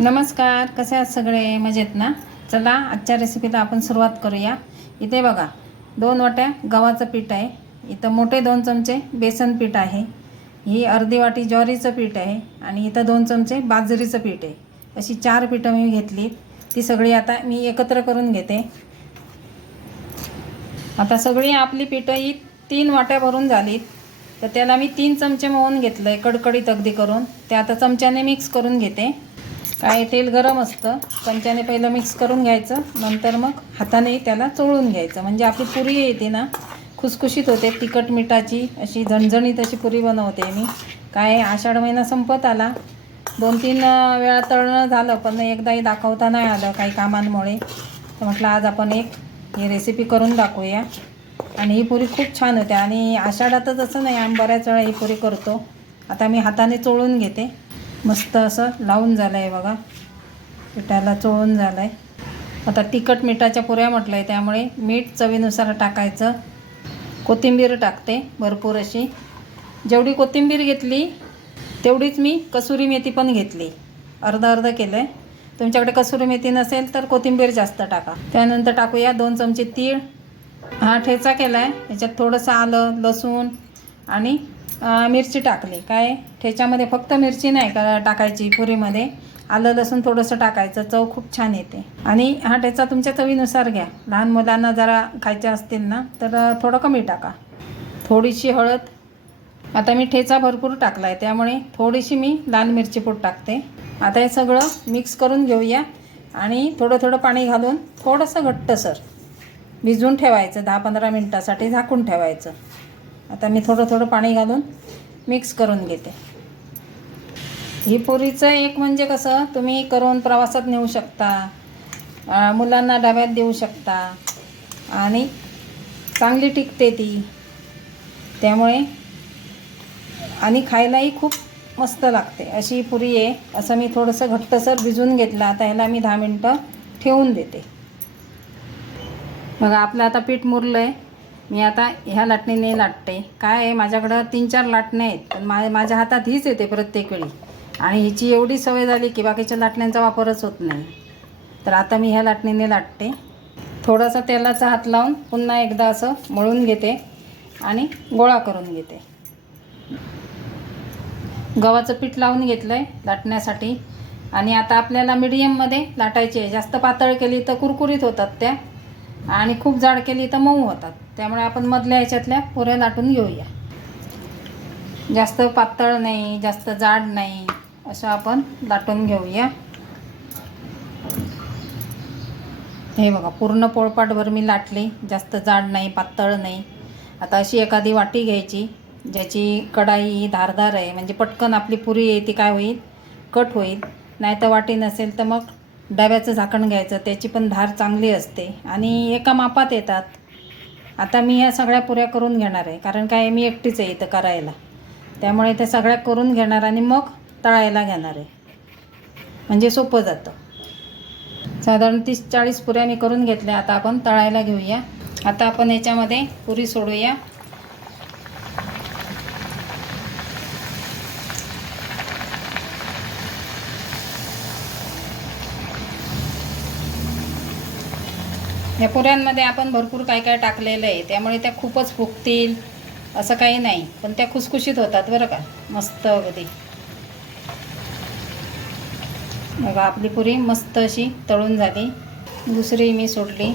नमस्कार, कसे आहात सगळे? मजेत ना? चला आजच्या रेसिपीला आपण सुरुवात करूया. इथे बघा 2 वाट्या गव्हाचं पीठ आहे. इथं मोठे 2 चमचे बेसन पीठ आहे. ही अर्धी वाटी ज्वारीचं पीठ आहे आणि इथं 2 चमचे बाजरीचं पीठ आहे. अशी 4 पीठं मी घेतली. ती सगळी आता मी एकत्र करून घेते. आता सगळी आपली पीठं ही 3 वाट्या भरून झालीत. तर त्याला मी 3 चमचे मळून घेतलं आहे कडकडीत अगदी करून. ते आता चमच्याने मिक्स करून घेते. काय तेल गरम असतं, चमच्याने पहिलं मिक्स करून घ्यायचं, नंतर मग हाताने त्याला चोळून घ्यायचं. म्हणजे आपली पुरी येते ना, खुसखुशीत होते. तिखट मिठाची अशी झणझणीत अशी पुरी बनवते मी. काय आषाढ महिना संपत आला, 2-3 वेळा तळणं झालं, पण एकदाही दाखवता नाही आलं काही कामांमुळे. तर म्हटलं आज आपण ही रेसिपी करून दाखवूया. आणि ही पुरी खूप छान होते. आणि आषाढातच असं नाही, आम्ही बऱ्याच वेळा ही पुरी करतो. आता मी हाताने चोळून घेते. मस्त असं लावून झालं आहे बघा, पिठाला चोळून झालं आहे. आता तिखट मिठाच्या पुऱ्या म्हटलं आहे त्यामुळे मीठ चवीनुसार टाकायचं. कोथिंबीर टाकते भरपूर अशी. जेवढी कोथिंबीर घेतली तेवढीच मी कसुरी मेथी पण घेतली, अर्ध केलं आहे. तुमच्याकडे कसुरी मेथी नसेल तर कोथिंबीर जास्त टाका. त्यानंतर टाकूया 2 चमचे तीळ. हा ठेचा केला आहे, याच्यात थोडंसं आलं, लसूण आणि मिरची टाकली. काय ठेच्यामध्ये फक्त मिरची नाही का टाकायची, पुरीमध्ये आलं लसूण थोडंसं टाकायचं, चव खूप छान येते. आणि हा ठेचा तुमच्या चवीनुसार घ्या. लहान मुलांना जरा खायचे असतील ना तर थोडं कमी टाका. थोडीशी हळद. आता मी ठेचा भरपूर टाकला आहे त्यामुळे थोडीशी मी लाल मिरची पूड टाकते. आता हे सगळं मिक्स करून घेऊया आणि थोडं पाणी घालून थोडंसं घट्टसर भिजवून ठेवायचं. 10-15 मिनटासाठी झाकून ठेवायचं. आता मी थोडं पाणी घालून मिक्स करून घेते. ही पुरीचं एक म्हणजे कसं, तुम्ही करून प्रवासात नेऊ शकता, मुलांना डब्यात देऊ शकता आणि चांगली टिकते ती. त्यामुळे आणि खायलाही खूप मस्त लागते अशी पुरी आहे. असं मी थोडंसं घट्टसर भिजवून घेतलं. आता ह्याला मी 10 मिनटं ठेवून देते. बघा आपलं आता पीठ मुरलं आहे. मी आता ह्या लाटणीने लाटते. काय आहे, माझ्याकडं 3-4 लाटणे आहेत, पण माझ्या हातात हीच येते प्रत्येक वेळी. आणि हिची एवढी सवय झाली की बाकीच्या लाटण्यांचा वापरच होत नाही. तर आता मी ह्या लाटणीने लाटते. थोडासा तेलाचा हात लावून पुन्हा एकदा असं मळून घेते आणि गोळा करून घेते. गव्हाचं पीठ लावून घेतलं आहे लाटण्यासाठी. आणि आता आपल्याला मीडियममध्ये लाटायची आहे. जास्त पातळ केली तर कुरकुरीत होतात त्या, आणि खूप जाड केली तर मऊ होतात. त्यामुळे आपण मधल्या ह्याच्यातल्या पुऱ्या लाटून घेऊया. जास्त पातळ नाही, जास्त जाड नाही, असं आपण लाटून घेऊया. हे बघा पूर्ण पोळपाटभर मी लाटली. जास्त जाड नाही, पातळ नाही. आता अशी एखादी वाटी घ्यायची ज्याची कढाई धारदार आहे, म्हणजे पटकन आपली पुरी आहे ती काय होईल, कट होईल. नाही तर वाटी नसेल तर मग डब्याचं झाकण घ्यायचं, त्याची पण धार चांगली असते आणि एका मापात येतात. आता मी ह्या सगळ्या पुऱ्या करून घेणार आहे, कारण काय मी एकटीच आहे इथं करायला. त्यामुळे त्या सगळ्या करून घेणार आणि मग तळायला घेणार आहे, म्हणजे सोपं जातं. साधारण 30-40 पुऱ्या मी करून घेतल्या. आता आपण तळायला घेऊया. आता आपण याच्यामध्ये पुरी सोडूया. या पुऱ्यांमध्ये आपण भरपूर काय काय टाकलेलं आहे, त्यामुळे त्या खूपच फुगतील असं काही नाही, पण त्या खुसखुशीत होतात बरं का, मस्त अगदी. बघा आपली पुरी मस्त अशी तळून झाली. दुसरी मी सोडली,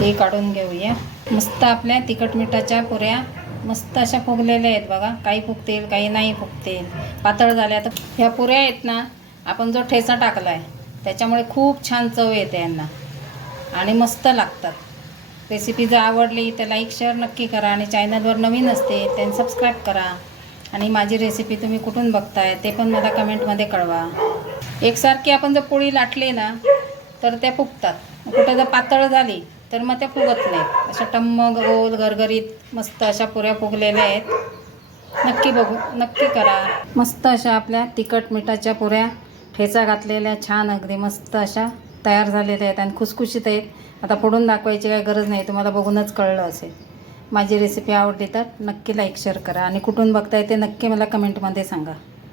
ते काढून घेऊया. मस्त आपल्या तिखट मिठाच्या पुऱ्या मस्त अशा फुगलेल्या आहेत बघा. काही फुगतील, काही नाही फुगतील, पातळ झाल्या. तर ह्या पुऱ्या आहेत ना, आपण जो ठेचा टाकला आहे त्याच्यामुळे खूप छान चव येते यांना आणि मस्त लागतात. रेसिपी जर आवडली तर लाईक शेअर नक्की करा. आणि चॅनलवर नवीन असते त्यांनी सबस्क्राईब करा. आणि माझी रेसिपी तुम्ही कुठून बघताय ते पण मला कमेंटमध्ये कळवा. एकसारखी आपण जर पोळी लाटली ना तर त्या फुगतात. कुठं जर पातळ झाली तर मग त्या फुगत नाहीत. अशा टम्म गोल गरगरीत मस्त अशा पुऱ्या फुगलेल्या आहेत. नक्की करा. मस्त अशा आपल्या तिखट मिठाच्या पुऱ्या ठेचा घातलेल्या छान अगदी मस्त अशा तयार झालेल्या आहेत आणि खुसखुशीत आहेत. आता फोडून दाखवायची काही गरज नाही, तुम्हाला बघूनच कळलं असेल. माझी रेसिपी आवडली तर नक्की लाईक शेअर करा आणि कुठून बघताय ते नक्की मला कमेंटमध्ये सांगा.